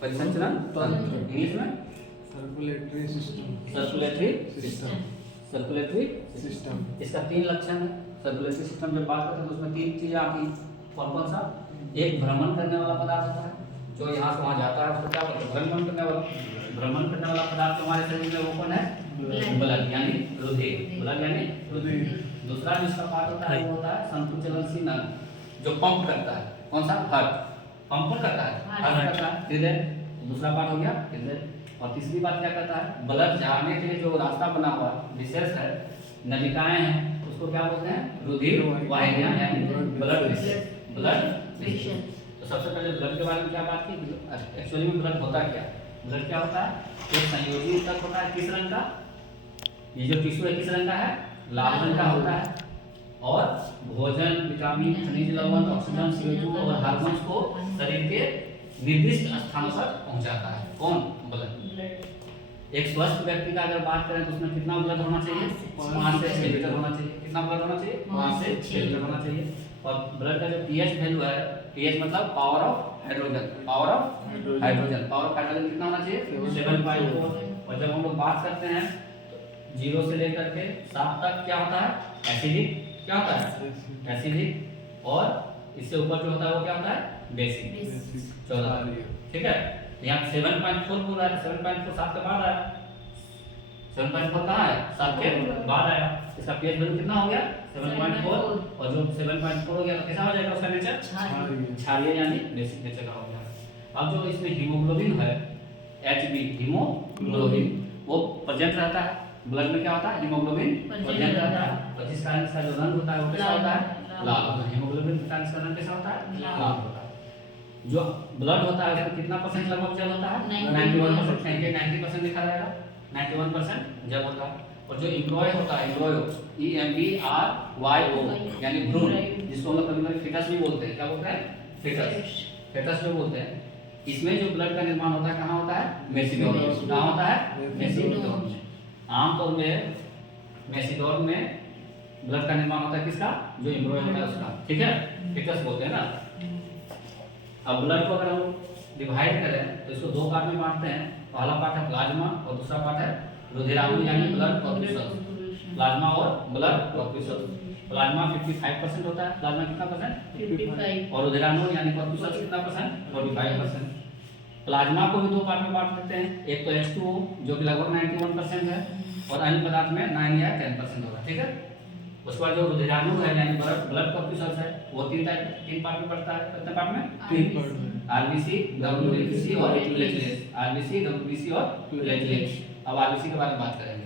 परिसंचरण तंत्र, इंग्लिश में circulatory system. Circulatory system. Circulatory system. इसका 3 लक्षण है। सर्कुलेटरी सिस्टम जब बात करते हैं तो उसमें 3 चीजें आती हैं। कौन कौन सा? एक भ्रमण करने वाला पदार्थ होता है, जो यहाँ से वहाँ जाता है, उसको क्या बोलते हैं? भ्रमण करने वाला। भ्रमण करने वाला पदार्थ हमारे शरीर में वो कौन है? ब्लड यानी रुधिर। ब्लड यानी रुधिर। दूसरा जिसका पार्ट होता है वो होता है संकुचनशील नल, जो पंप करता है। कौन सा? हार्ट। पंप करता है, हार्ट करता है, हृदय। दूसरा पार्ट हो गया हृदय। और तीसरी बात क्या करता है? ब्लड जाने के लिए जो रास्ता बना हुआ विशेष है, नलिकाएं हैं, उसको क्या बोलते हैं? रुधिर वाहिनियां यानी ब्लड वेसल। Blood vessel. तो सबसे पहले ब्लड के बारे में क्या बात की? एक्चुअली में ब्लड होता क्या? ब्लड क्या होता है? एक संयोजी ऊतक होता है, किस रंग का? ये जो टिश्यू है किस रंग का है? लाल रंग का होता है। और भोजन, विटामिन, खनिज लवण, ऑक्सीजन, CO2 और हार्मोन्स को शरीर के निर्दिष्ट स्थानों तक पहुंचाता है। कौन? ब्लड। एक स्वस्थ व्यक्ति का अगर बात करें तो उसमें कितना ब्लड होना चाहिए? 5 से 6 लीटर होना चाहिए। कितना ब्लड होना चाहिए? 5 से 6 लीटर होना चाहिए। और ब्लड का जो pH वैल्यू है, pH मतलब power of hydrogen. Power of hydrogen. Power of hydrogen कितना होना चाहिए? 7.4। और जब हम लोग बात करते हैं 0 से लेकर के 7 तक क्या होता है? एसिडिक। क्या होता है? एसिडिक। और इससे ऊपर जो होता है वो क्या होता है? बेसिक। चलो ठीक है। यहाँ 7.4 बोल रहा है, 7.4 7 के बाद आया। 7.4 कहाँ है? 7 के बाद आया। इसका pH वैल्यू कितना हो गया? 7.4। और जो 7.4 हो गया तो कैसा हो जाएगा उसका नेचर? क्षारीय यानी बेसिक नेचर का हो गया। अब जो इसमें हीमोग्लोबिन है, Hb हीमोग्लोबिन, वो प्रेजेंट रहता है। ब्लड में क्या होता है? हीमोग्लोबिन प्रेजेंट रहता है। और जिस कारण इसका जो रंग होता है वो कैसा होता है? लाल होता है। हीमोग्लोबिन के कारण इसका रंग कैसा होता है? लाल होता है। जो ब्लड होता है उसमें कितना परसेंट लगभग जल होता है? 91%। 90% लिखा रहेगा। 91% जल होता है। और जो एम्ब्रॉय होता है, एम्ब्रॉयो EMBRYO यानी भ्रूण, जिसको हम लोग कभी-कभी फिटस भी बोलते हैं। क्या बोलते हैं? फिटस। फिटस जो बोलते हैं, इसमें जो ब्लड का निर्माण होता है कहाँ होता है? मेसिडोर में। कहाँ होता है? मेसिडोर में। आमतौर में मेसिडोर में ब्लड का निर्माण होता है किसका? जो एम्ब्रॉय होता है उसका। ठीक है, फिटस बोलते हैं ना। अब ब्लड को अगर हम डिवाइड करें तो इसको 2 पार्ट में बांटते हैं। पहला पार्ट है प्लाज्मा और दूसरा पार्ट है रुधिराणु यानी ब्लड कॉर्पस्कल्स। प्लाज्मा और ब्लड कॉर्पस्कल्स। प्लाज्मा 55% होता है। प्लाज्मा कितना परसेंट? 55। और रुधिराणु यानी कॉर्पस्कल्स कितना परसेंट? 45%। प्लाज्मा को भी 2 पार्ट में बांट देते हैं। एक तो H2O जो कि लगभग 91% है, और अन्य पदार्थ में 9 या 10% होगा। ठीक है। उसके बाद जो रुधिराणु है यानी ब्लड कॉर्पस्कल्स है, वो 3 पार्ट में पड़ता है। कितने पार्ट में? 3 पार्ट में। RBC, WBC और प्लेटलेट्स। RBC, WBC और प्लेटलेट्स। अब RBC के बारे में बात करेंगे।